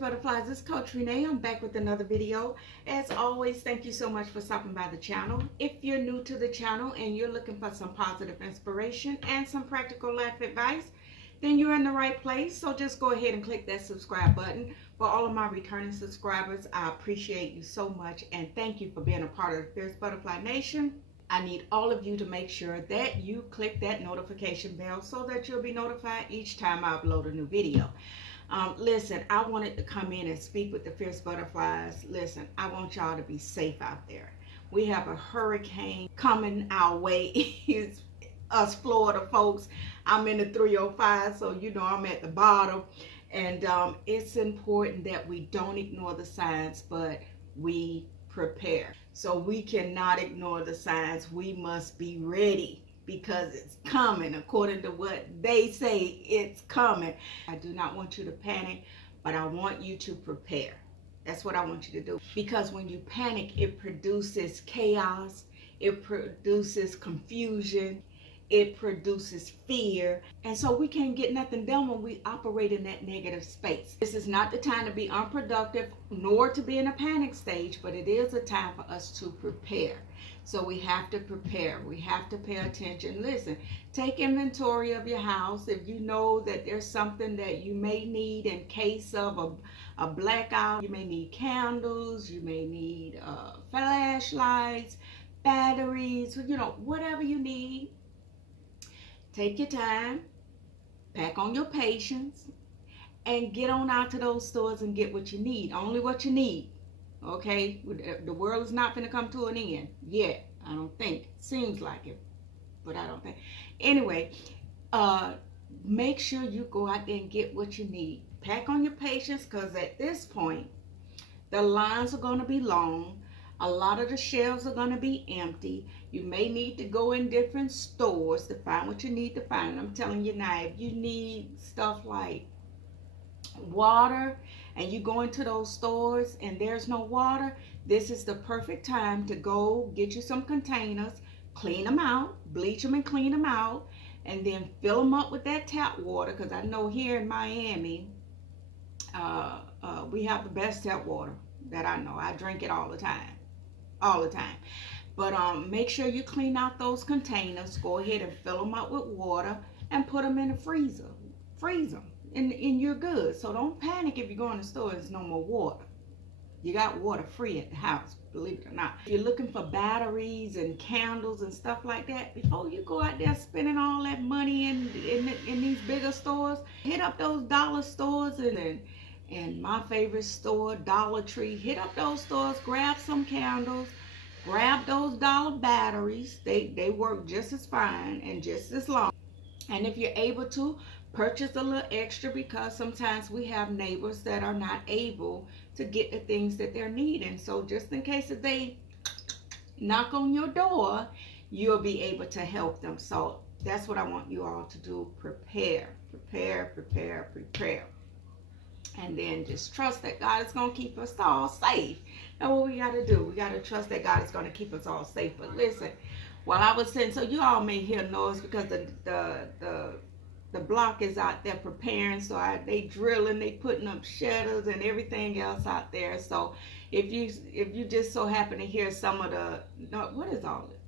Butterflies, it's Coach Renee. I'm back with another video. As always, thank you so much for stopping by the channel. If you're new to the channel and you're looking for some positive inspiration and some practical life advice, then you're in the right place. So just go ahead and click that subscribe button. For all of my returning subscribers, I appreciate you so much and thank you for being a part of the Fierce Butterfly Nation. I need all of you to make sure that you click that notification bell so that you'll be notified each time I upload a new video. Listen, I wanted to come in and speak with the Fierce Butterflies. Listen, I want y'all to be safe out there. We have a hurricane coming our way. It's us Florida folks. I'm in the 305, so you know I'm at the bottom. And it's important that we don't ignore the signs, but we prepare. So we cannot ignore the signs. We must be ready, because it's coming. According to what they say, it's coming. I do not want you to panic, but I want you to prepare. That's what I want you to do. Because when you panic, it produces chaos, it produces confusion, it produces fear. And so we can't get nothing done when we operate in that negative space. This is not the time to be unproductive, nor to be in a panic stage, but it is a time for us to prepare. So we have to prepare. We have to pay attention. Listen, take inventory of your house. If you know that there's something that you may need in case of a blackout, you may need candles, you may need flashlights, batteries, you know, whatever you need. Take your time, pack on your patience, and get on out to those stores and get what you need. Only what you need. Okay, the world is not going to come to an end yet. I don't think. Seems like it, but I don't think. Anyway, make sure you go out there and get what you need. Pack on your patience, because at this point, the lines are going to be long. A lot of the shelves are going to be empty. You may need to go in different stores to find what you need to find. I'm telling you now, if you need stuff like water and you go into those stores and there's no water, this is the perfect time to go get you some containers, clean them out, bleach them and clean them out, and then fill them up with that tap water. Because I know here in Miami, we have the best tap water that I know. I drink it all the time. But make sure you clean out those containers. Go ahead and fill them up with water and put them in the freezer. Freeze them and you're good. So don't panic if you go in the store and there's no more water. You got water free at the house, believe it or not. If you're looking for batteries and candles and stuff like that, before you go out there spending all that money in these bigger stores, hit up those dollar stores and my favorite store, Dollar Tree. Hit up those stores, grab some candles, grab those dollar batteries. They work just as fine and just as long. And if you're able to, purchase a little extra, because sometimes we have neighbors that are not able to get the things that they're needing. So just in case if they knock on your door, you'll be able to help them. So that's what I want you all to do. Prepare, prepare, prepare, prepare. And then just trust that God is going to keep us all safe. That's what we got to do. We got to trust that God is going to keep us all safe. But listen, while I was saying, so you all may hear noise because the block is out there preparing. So they drilling, they putting up shutters and everything else out there. So if you just so happen to hear some of what is all this?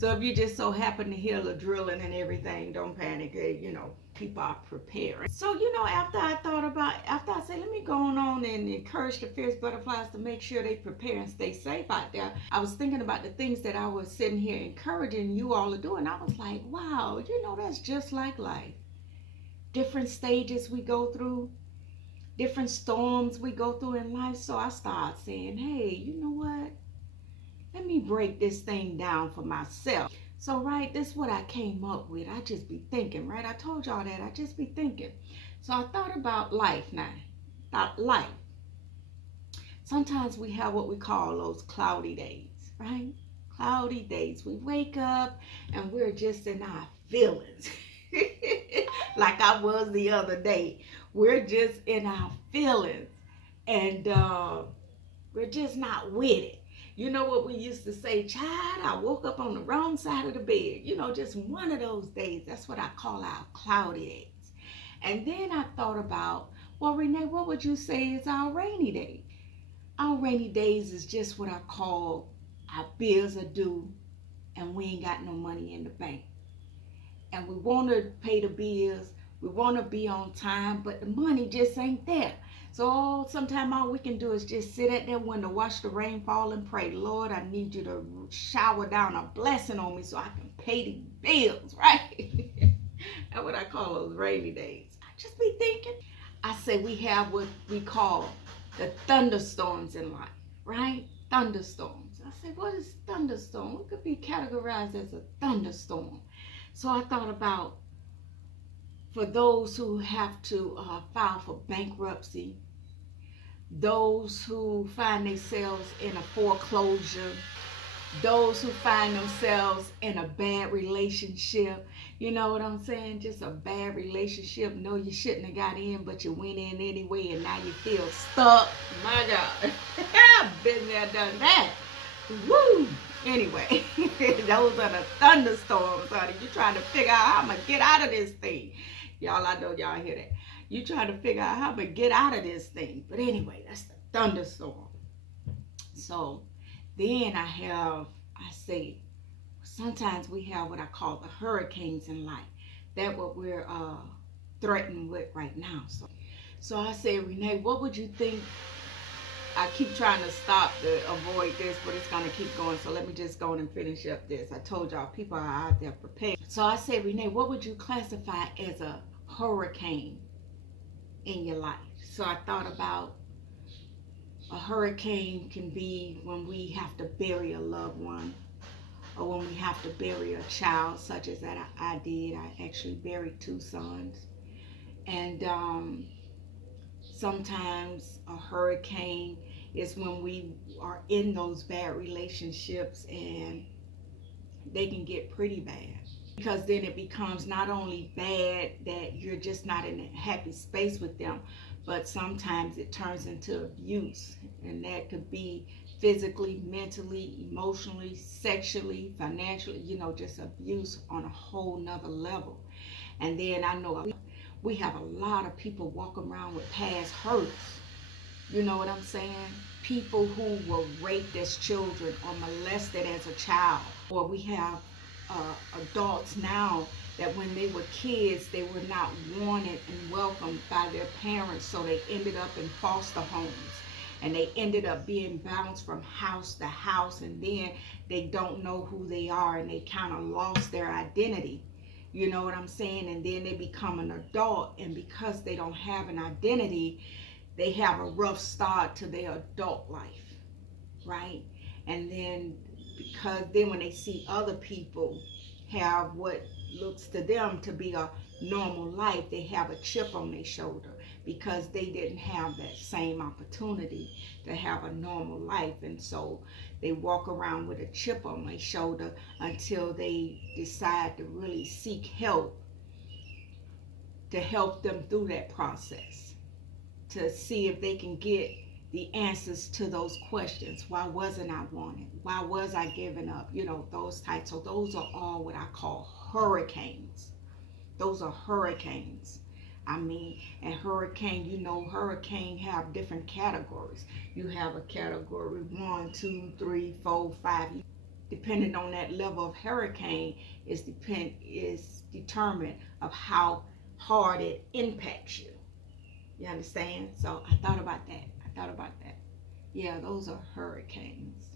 So if you just so happen to hear the drilling and everything, don't panic. You know, people are preparing. So, you know, after I said, let me go on and encourage the Fierce Butterflies to make sure they prepare and stay safe out there, I was thinking about the things that I was sitting here encouraging you all to do. And I was like, wow, you know, that's just like life. Different stages we go through, different storms we go through in life. So I started saying, hey, you know what? Let me break this thing down for myself. So, right, this is what I came up with. I just be thinking, right? I told y'all that. I just be thinking. So I thought about life now. Life. Sometimes we have what we call those cloudy days, right? Cloudy days. We wake up and we're just in our feelings. Like I was the other day. We're just in our feelings. And we're just not with it. You know what we used to say, child, I woke up on the wrong side of the bed. You know, just one of those days. That's what I call our cloudy days. And then I thought about Well, Renee, what would you say is our rainy day? Our rainy days is just what I call our bills are due and we ain't got no money in the bank. And we want to pay the bills, we want to be on time, but the money just ain't there. So sometimes all we can do is just sit at that window, watch the rain fall and pray, Lord, I need you to shower down a blessing on me so I can pay the bills, right? That's what I call those rainy days. I just be thinking, I say we have what we call the thunderstorms in life, right? Thunderstorms. I say, what is thunderstorm? It could be categorized as a thunderstorm. So I thought about for those who have to file for bankruptcy, those who find themselves in a foreclosure, those who find themselves in a bad relationship. You know what I'm saying? Just a bad relationship. No, you shouldn't have got in, but you went in anyway, and now you feel stuck. My God. I've been there, done that. Woo! Anyway, those are the thunderstorms, honey. You trying to figure out how I'm going to get out of this thing. Y'all, I know y'all hear that. You trying to figure out how I'm going to get out of this thing. But anyway, that's the thunderstorm. So then I say, sometimes we have what I call the hurricanes in life. That's what we're threatened with right now. So I say, Renee, what would you think? I keep trying to stop to avoid this, but it's going to keep going. So let me just go on and finish up this. I told y'all people are out there prepared. So I say, Renee, what would you classify as a hurricane in your life? So I thought about a hurricane can be when we have to bury a loved one, or when we have to bury a child, such as that I did. I actually buried 2 sons. And sometimes a hurricane is when we are in those bad relationships and they can get pretty bad. Because then it becomes not only bad that you're just not in a happy space with them, but sometimes it turns into abuse. And that could be physically, mentally, emotionally, sexually, financially, you know, just abuse on a whole nother level. And then I know we have a lot of people walking around with past hurts. You know what I'm saying? People who were raped as children or molested as a child. Or we have adults now that when they were kids, they were not wanted and welcomed by their parents. So they ended up in foster homes. And they ended up being bounced from house to house. And then they don't know who they are. And they kind of lost their identity. You know what I'm saying? And then they become an adult, and because they don't have an identity, they have a rough start to their adult life, right? And then because then when they see other people have what looks to them to be a normal life, they have a chip on their shoulder because they didn't have that same opportunity to have a normal life. And so they walk around with a chip on their shoulder until they decide to really seek help to help them through that process, to see if they can get the answers to those questions. Why wasn't I wanted? Why was I given up? You know, those types. So those are all what I call hurricanes. Those are hurricanes. I mean, and hurricane, you know, hurricane have different categories. You have a category 1, 2, 3, 4, 5. Depending on that level of hurricane is determined of how hard it impacts you. You understand? So I thought about that. Yeah, those are hurricanes.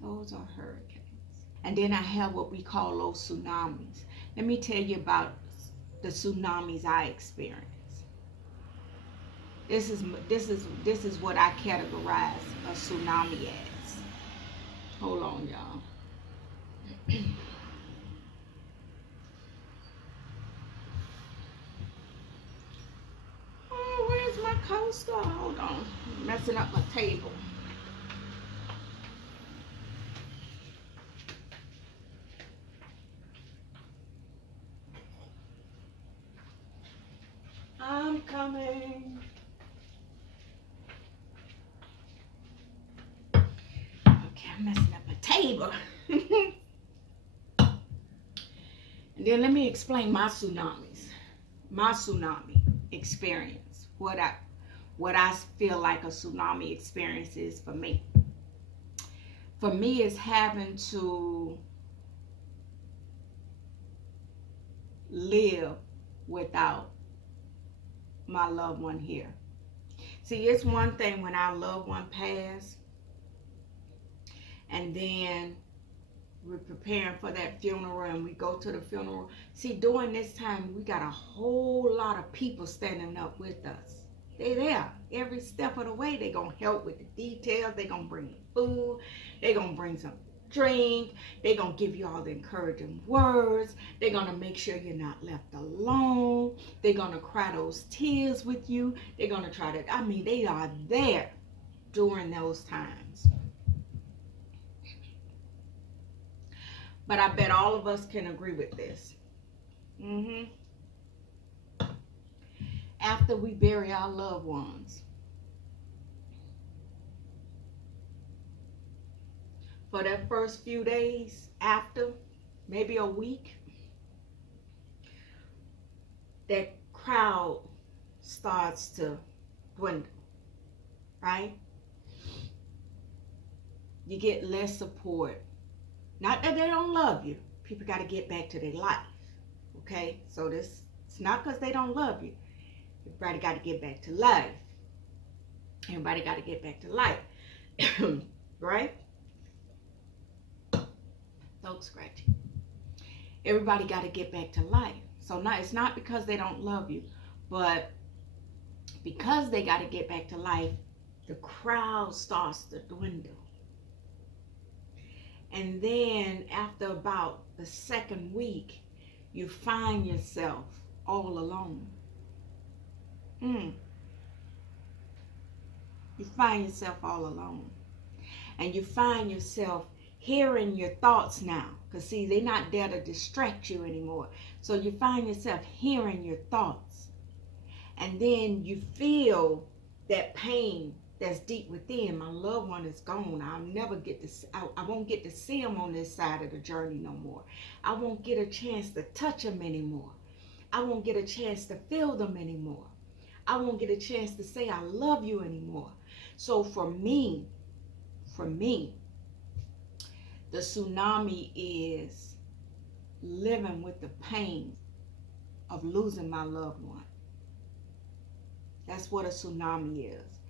Those are hurricanes. And then I have what we call those tsunamis. Let me tell you about the tsunamis I experienced. This is what I categorize a tsunami as. Hold on, y'all. Oh, where's my coaster? Hold on. I'm messing up my table. I'm coming. Okay, I'm messing up my table. And then let me explain my tsunami experience. what I feel like a tsunami experience is for me. For me, it's having to live without my loved one here. See, it's one thing when our loved one passed, and then we're preparing for that funeral and we go to the funeral. See, during this time, we got a whole lot of people standing up with us. They there every step of the way. They gonna help with the details. They gonna bring food. They gonna bring some drink. They gonna give you all the encouraging words. They're gonna make sure you're not left alone. They're gonna cry those tears with you. They're gonna try to, I mean, they are there during those times. But I bet all of us can agree with this. After we bury our loved ones, for that first few days after, maybe a week, that crowd starts to dwindle, right? You get less support. Not that they don't love you. People got to get back to their life, okay? So it's not because they don't love you. Everybody got to get back to life. Everybody got to get back to life, right? Throat scratching. Everybody got to get back to life. So now it's not because they don't love you, but because they got to get back to life, the crowd starts to dwindle. And then after about the second week, you find yourself all alone. You find yourself all alone. And you find yourself hearing your thoughts now. Because see, they're not there to distract you anymore. So you find yourself hearing your thoughts. And then you feel that pain that's deep within. My loved one is gone. I'll never get to, I won't get to see him on this side of the journey no more. I won't get a chance to touch him anymore. I won't get a chance to feel them anymore. I won't get a chance to say I love you anymore. So for me, the tsunami is living with the pain of losing my loved one. That's what a tsunami is.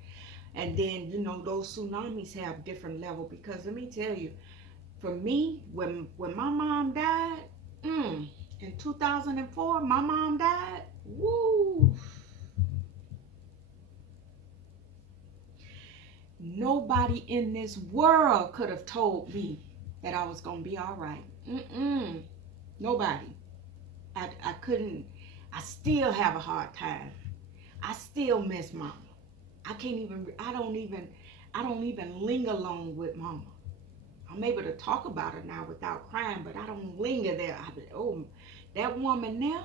And then, you know, those tsunamis have different level, because let me tell you, for me, when my mom died, in 2004, my mom died, woo. Nobody in this world could have told me that I was going to be all right. Nobody. I couldn't. I still have a hard time. I still miss mama. I don't even linger long with mama. I'm able to talk about her now without crying, but I don't linger there. Oh, that woman there,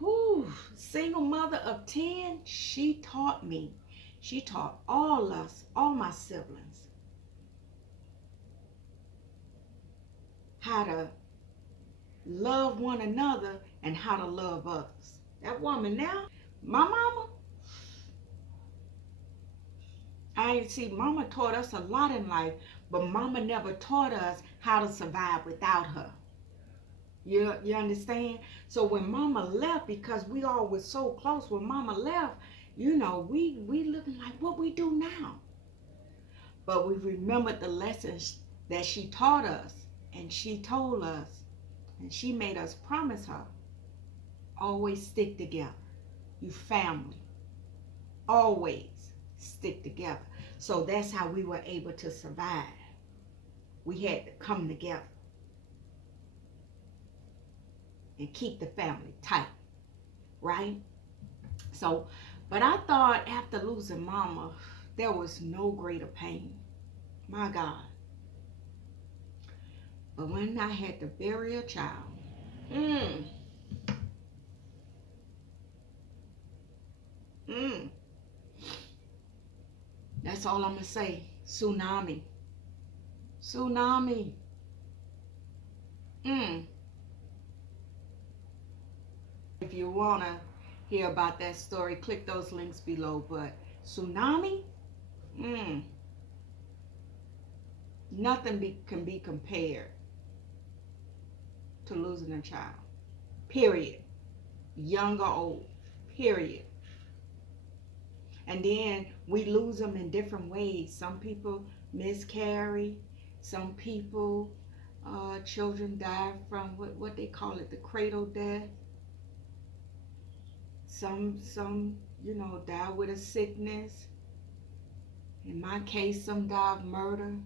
whoo, single mother of 10, she taught me. She taught all us, all my siblings, how to love one another and how to love others. That woman now, my mama, mama taught us a lot in life, but mama never taught us how to survive without her. You understand? So when mama left, because we all were so close, when mama left, you know, we looking like what we do now. But we remembered the lessons that she taught us, and she told us, and she made us promise her, always stick together. You family. Always stick together. So that's how we were able to survive. We had to come together and keep the family tight, right? So, but I thought after losing mama, there was no greater pain. My God. But when I had to bury a child, that's all I'm going to say. Tsunami. Tsunami. If you want to hear about that story, click those links below. But tsunami, nothing can be compared to losing a child. Period. Young or old. Period. And then we lose them in different ways. Some people miscarry. Some people, children die from what they call it, the cradle death. Some, you know, die with a sickness. In my case, some die of murder.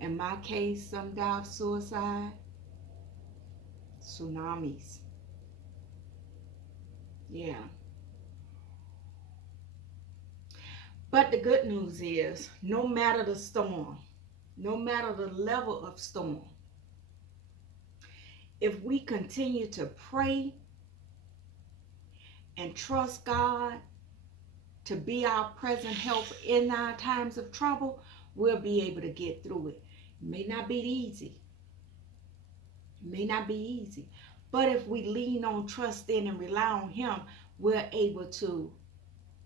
In my case, some die of suicide. Tsunamis. Yeah. But the good news is, no matter the storm, no matter the level of storm, if we continue to pray and trust God to be our present help in our times of trouble, we'll be able to get through it. It may not be easy. It may not be easy. But if we lean on, trust in, and rely on Him, we're able to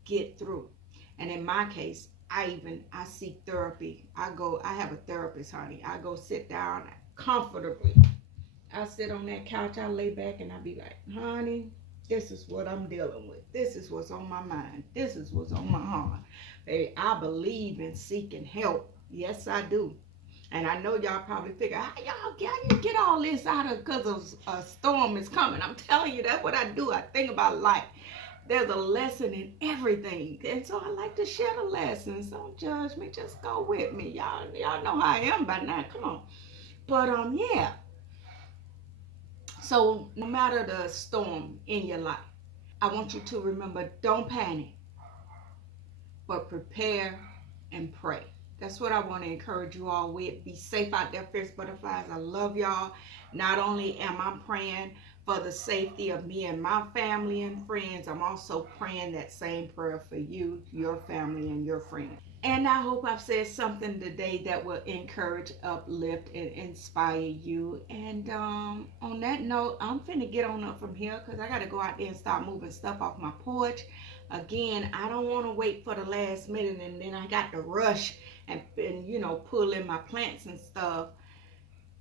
get through. And in my case, I seek therapy. I have a therapist, honey. I go sit down comfortably. I sit on that couch, I lay back, and I be like, honey, this is what I'm dealing with. This is what's on my mind. This is what's on my heart. Baby, I believe in seeking help. Yes, I do. And I know y'all probably figure, how you get all this out of because a storm is coming. I'm telling you, that's what I do. I think about life. There's a lesson in everything. And so I like to share the lessons. Don't judge me. Just go with me. Y'all know how I am by now. Come on. But, yeah. So no matter the storm in your life, I want you to remember, don't panic, but prepare and pray. That's what I want to encourage you all with. Be safe out there, fierce butterflies. I love y'all. Not only am I praying for the safety of me and my family and friends, I'm also praying that same prayer for you, your family, and your friends. And I hope I've said something today that will encourage, uplift, and inspire you. And on that note, I'm finna get on up from here because I got to go out there and start moving stuff off my porch. Again, I don't want to wait for the last minute and then I got to rush and you know, pull in my plants and stuff.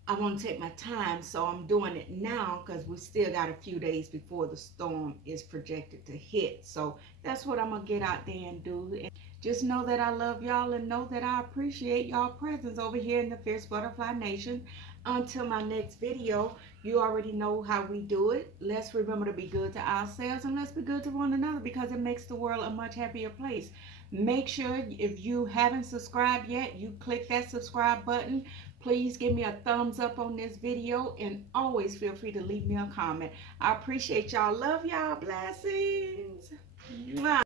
I want to take my time, so I'm doing it now because we still got a few days before the storm is projected to hit. So that's what I'm going to get out there and do. And just know that I love y'all and know that I appreciate y'all presence over here in the Fierce Butterfly Nation. Until my next video, you already know how we do it. Let's remember to be good to ourselves and let's be good to one another because it makes the world a much happier place. Make sure if you haven't subscribed yet, you click that subscribe button. Please give me a thumbs up on this video and always feel free to leave me a comment. I appreciate y'all. Love y'all. Blessings. Mwah.